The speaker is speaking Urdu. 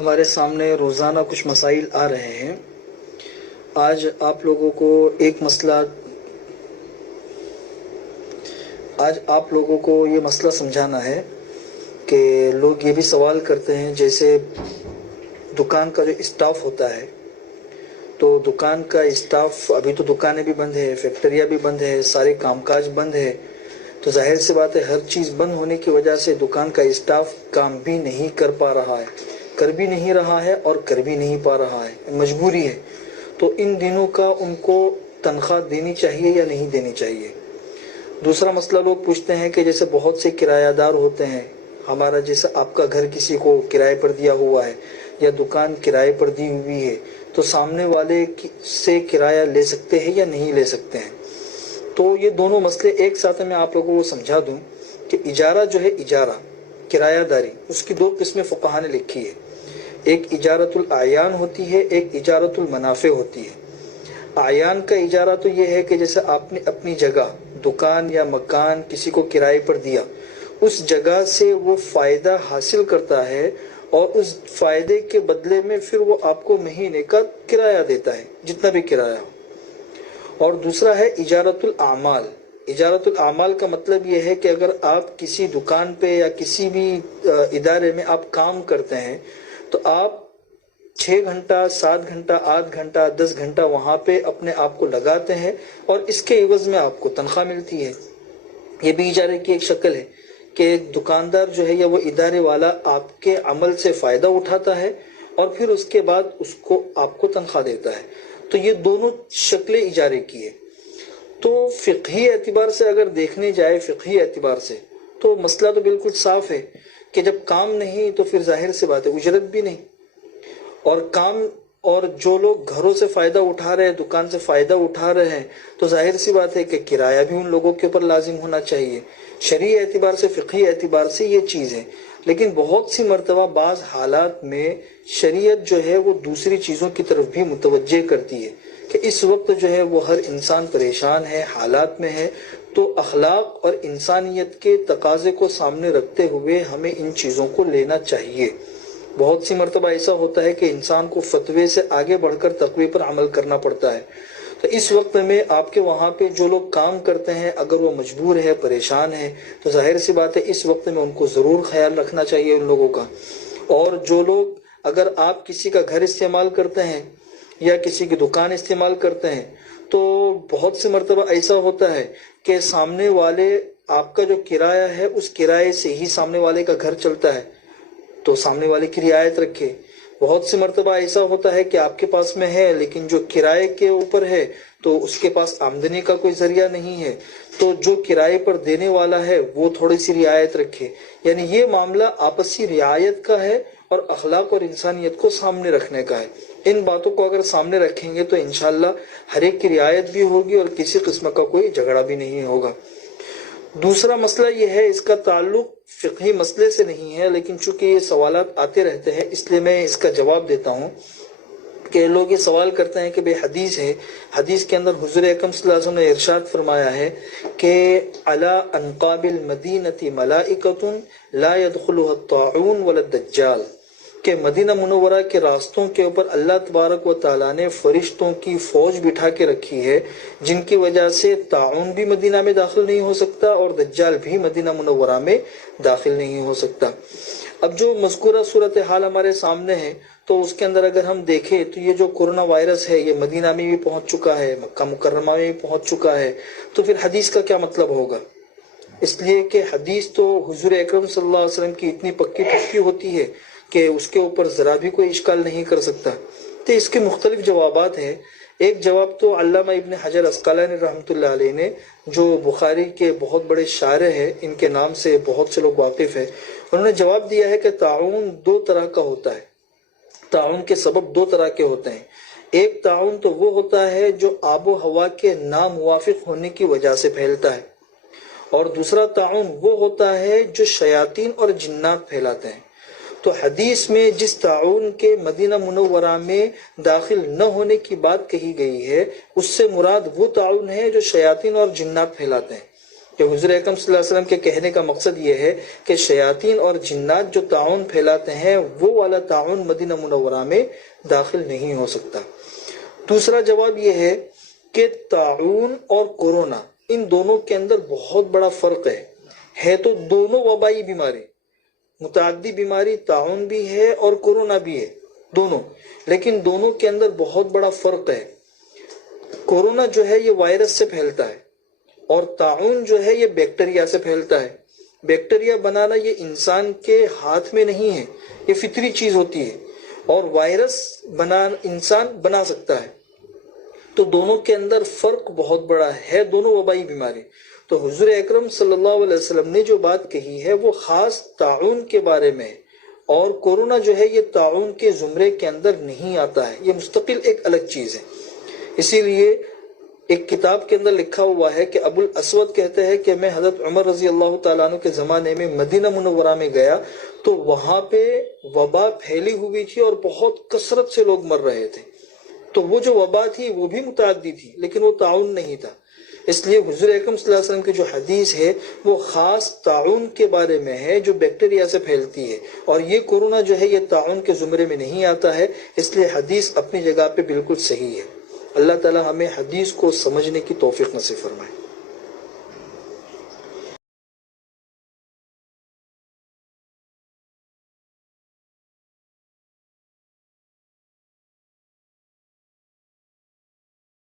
ہمارے سامنے روزانہ کچھ مسائل آ رہے ہیں۔ آج آپ لوگوں کو یہ مسئلہ سمجھانا ہے کہ لوگ یہ بھی سوال کرتے ہیں، جیسے دکان کا جو اسٹاف ہوتا ہے، تو دکان کا اسٹاف، ابھی تو دکانیں بھی بند ہے، فیکٹریاں بھی بند ہے، سارے کام کاج بند ہے، تو ظاہر سی بات ہے ہر چیز بند ہونے کی وجہ سے دکان کا اسٹاف کام بھی نہیں کر پا رہا ہے، کر بھی نہیں رہا ہے اور کر بھی نہیں پا رہا ہے، مجبوری ہے۔ تو ان دنوں کا ان کو تنخواہ دینی چاہیے یا نہیں دینی چاہیے؟ دوسرا مسئلہ لوگ پوچھتے ہیں کہ جیسے بہت سے کرایہ دار ہوتے ہیں، ہمارا جیسے آپ کا گھر کسی کو کرائے پر دیا ہوا ہے یا دکان کرائے پر دی ہوئی ہے، تو سامنے والے سے کرایہ لے سکتے ہیں یا نہیں لے سکتے ہیں؟ تو یہ دونوں مسئلے ایک ساتھ میں آپ لوگوں کو سمجھا دوں کہ اجارہ جو ہے، اجارہ کرایہ داری، اس کی دو قسمیں فقہا نے لکھی ہے۔ ایک اجارت الاعیان ہوتی ہے، ایک اجارت المنافع ہوتی ہے۔ اعیان کا اجارہ تو یہ ہے کہ جیسے آپ نے اپنی جگہ، دکان یا مکان کسی کو کرائے پر دیا، اس جگہ سے وہ فائدہ حاصل کرتا ہے اور اس فائدے کے بدلے میں پھر وہ آپ کو مہینے کا کرایہ دیتا ہے، جتنا بھی کرایہ ہو۔ اور دوسرا ہے اجارت الاعمال۔ اجارت الاعمال کا مطلب یہ ہے کہ اگر آپ کسی دکان پہ یا کسی بھی ادارے میں آپ کام کرتے ہیں، تو آپ 6 گھنٹہ، 7 گھنٹہ، 8 گھنٹہ، 10 گھنٹہ وہاں پہ اپنے آپ کو لگاتے ہیں اور اس کے عوض میں آپ کو تنخواہ ملتی ہے۔ یہ بھی اجارے کی ایک شکل ہے کہ دکاندار جو ہے یا وہ ادارے والا آپ کے عمل سے فائدہ اٹھاتا ہے اور پھر اس کے بعد آپ کو تنخواہ دیتا ہے۔ تو یہ دونوں شکلیں اجارے کی ہے۔ تو فقہی اعتبار سے اگر دیکھنے جائے، فقہی اعتبار سے تو مسئلہ تو بالکل صاف ہے کہ جب کام نہیں تو پھر ظاہر سی بات ہے اجرت بھی نہیں، اور جو لوگ گھروں سے فائدہ اٹھا رہے ہیں، دکان سے فائدہ اٹھا رہے ہیں، تو ظاہر سی بات ہے کہ کرایہ بھی ان لوگوں کے اوپر لازم ہونا چاہیے۔ شرعی اعتبار سے، فقہی اعتبار سے یہ چیز ہے، لیکن بہت سی مرتبہ بعض حالات میں شریعت جو ہے وہ دوسری چیزوں کی طرف بھی متوجہ کرتی ہے کہ اس وقت جو ہے وہ ہر انسان پریشان ہے، حالات میں ہے، تو اخلاق اور انسانیت کے تقاضے کو سامنے رکھتے ہوئے ہمیں ان چیزوں کو لینا چاہیے۔ بہت سی مرتبہ ایسا ہوتا ہے کہ انسان کو فتوے سے آگے بڑھ کر تقوی پر عمل کرنا پڑتا ہے۔ تو اس وقت میں آپ کے وہاں پہ جو لوگ کام کرتے ہیں، اگر وہ مجبور ہے، پریشان ہے، تو ظاہر سی بات ہے اس وقت میں ان کو ضرور خیال رکھنا چاہیے ان لوگوں کا۔ اور جو لوگ، اگر آپ کسی کا گھر استعمال کرتے ہیں یا کسی کی دکان استعمال کرتے ہیں، تو بہت سی مرتبہ ایسا ہوتا ہے کہ سامنے والے، آپ کا جو کرایہ ہے اس کرائے سے ہی سامنے والے کا گھر چلتا ہے، تو سامنے والے کی رعایت رکھے۔ بہت سی مرتبہ ایسا ہوتا ہے کہ آپ کے پاس میں ہے لیکن جو کرائے کے اوپر ہے تو اس کے پاس آمدنی کا کوئی ذریعہ نہیں ہے، تو جو کرائے پر دینے والا ہے وہ تھوڑی سی رعایت رکھے۔ یعنی یہ معاملہ آپسی رعایت کا ہے اور اخلاق اور انسانیت کو سامنے رکھنے کا ہے۔ ان باتوں کو اگر سامنے رکھیں گے تو انشاءاللہ ہر ایک کی رعایت بھی ہوگی اور کسی قسم کا کوئی جھگڑا بھی نہیں ہوگا۔ دوسرا مسئلہ یہ ہے، اس کا تعلق فقہی مسئلے سے نہیں ہے، لیکن چونکہ یہ سوالات آتے رہتے ہیں اس لیے میں اس کا جواب دیتا ہوں کہ لوگ یہ سوال کرتے ہیں کہ بے حدیث ہے، حدیث کے اندر حضور اکرم صلی اللہ علیہ وسلم نے ارشاد فرمایا ہے کہ علی انقاب المدینۃ ملائکۃ لا يدخلها الطاعون ولا الدجال، کہ مدینہ منورہ کے راستوں کے اوپر اللہ تبارک و تعالیٰ نے فرشتوں کی فوج بٹھا کے رکھی ہے، جن کی وجہ سے طاعون بھی مدینہ میں داخل نہیں ہو سکتا اور دجال بھی مدینہ منورہ میں داخل نہیں ہو سکتا۔ اب جو مذکورہ صورتحال ہمارے سامنے ہے تو اس کے اندر اگر ہم دیکھیں تو یہ جو کورونا وائرس ہے یہ مدینہ میں بھی پہنچ چکا ہے، مکہ مکرمہ میں بھی پہنچ چکا ہے، تو پھر حدیث کا کیا مطلب ہوگا؟ اس لیے کہ حدیث تو حضور اکرم صلی اللہ علیہ وسلم کی اتنی پکی پکی ہوتی ہے کہ اس کے اوپر ذرا بھی کوئی اشکال نہیں کر سکتا۔ تو اس کے مختلف جوابات ہیں۔ ایک جواب تو علامہ ابن حجر عسقلانی رحمۃ اللہ علیہ نے، جو بخاری کے بہت بڑے شارح ہیں، ان کے نام سے بہت سے لوگ واقف ہیں، انہوں نے جواب دیا ہے کہ طاعون 2 طرح کا ہوتا ہے۔ طاعون کے سبب 2 طرح کے ہوتے ہیں۔ ایک طاعون تو وہ ہوتا ہے جو آب و ہوا کے ناموافق ہونے کی وجہ سے پھیلتا ہے، اور دوسرا طاعون وہ ہوتا ہے جو شیاطین اور جنات پھیلاتے ہیں۔ تو حدیث میں جس طاعون کے مدینہ منورہ میں داخل نہ ہونے کی بات کہی گئی ہے، اس سے مراد وہ طاعون ہے جو شیاطین اور جنات پھیلاتے ہیں۔ کہ حضور اکرم صلی اللہ علیہ وسلم کے کہنے کا مقصد یہ ہے کہ شیاطین اور جنات جو تعاون پھیلاتے ہیں وہ والا تعاون مدینہ منورہ میں داخل نہیں ہو سکتا۔ دوسرا جواب یہ ہے کہ تعاون اور کورونا ان دونوں کے اندر بہت بڑا فرق ہے تو دونوں وبائی بیماری، متعدی بیماری، تعاون بھی ہے اور کورونا بھی ہے دونوں، لیکن دونوں کے اندر بہت بڑا فرق ہے۔ کورونا جو ہے یہ وائرس سے پھیلتا ہے اور تعاون جو ہے یہ بیکٹیریا سے پھیلتا ہے۔ بیکٹیریا بنانا یہ انسان کے ہاتھ میں نہیں ہے، یہ فطری چیز ہوتی ہے، اور وائرس انسان بنا سکتا ہے۔ تو دونوں کے اندر فرق بہت بڑا ہے، دونوں وبائی بیماری۔ تو حضور اکرم صلی اللہ علیہ وسلم نے جو بات کہی ہے وہ خاص تعاون کے بارے میں، اور کورونا جو ہے یہ تعاون کے زمرے کے اندر نہیں آتا ہے، یہ مستقل ایک الگ چیز ہے۔ اسی لیے ایک کتاب کے اندر لکھا ہوا ہے کہ ابو الاسود کہتے ہیں کہ میں حضرت عمر رضی اللہ تعالیٰ عنہ کے زمانے میں مدینہ منورہ میں گیا تو وہاں پہ وبا پھیلی ہوئی تھی اور بہت کثرت سے لوگ مر رہے تھے۔ تو وہ جو وبا تھی وہ بھی متعدی تھی لیکن وہ تعاون نہیں تھا۔ اس لیے حضور اکرم صلی اللہ علیہ وسلم کی جو حدیث ہے وہ خاص تعاون کے بارے میں ہے جو بیکٹیریا سے پھیلتی ہے، اور یہ کورونا جو ہے یہ تعاون کے زمرے میں نہیں آتا ہے۔ اس لیے حدیث اپنی جگہ پہ بالکل صحیح ہے۔ اللہ تعالی ہمیں حدیث کو سمجھنے کی توفیق نصیب فرمائے۔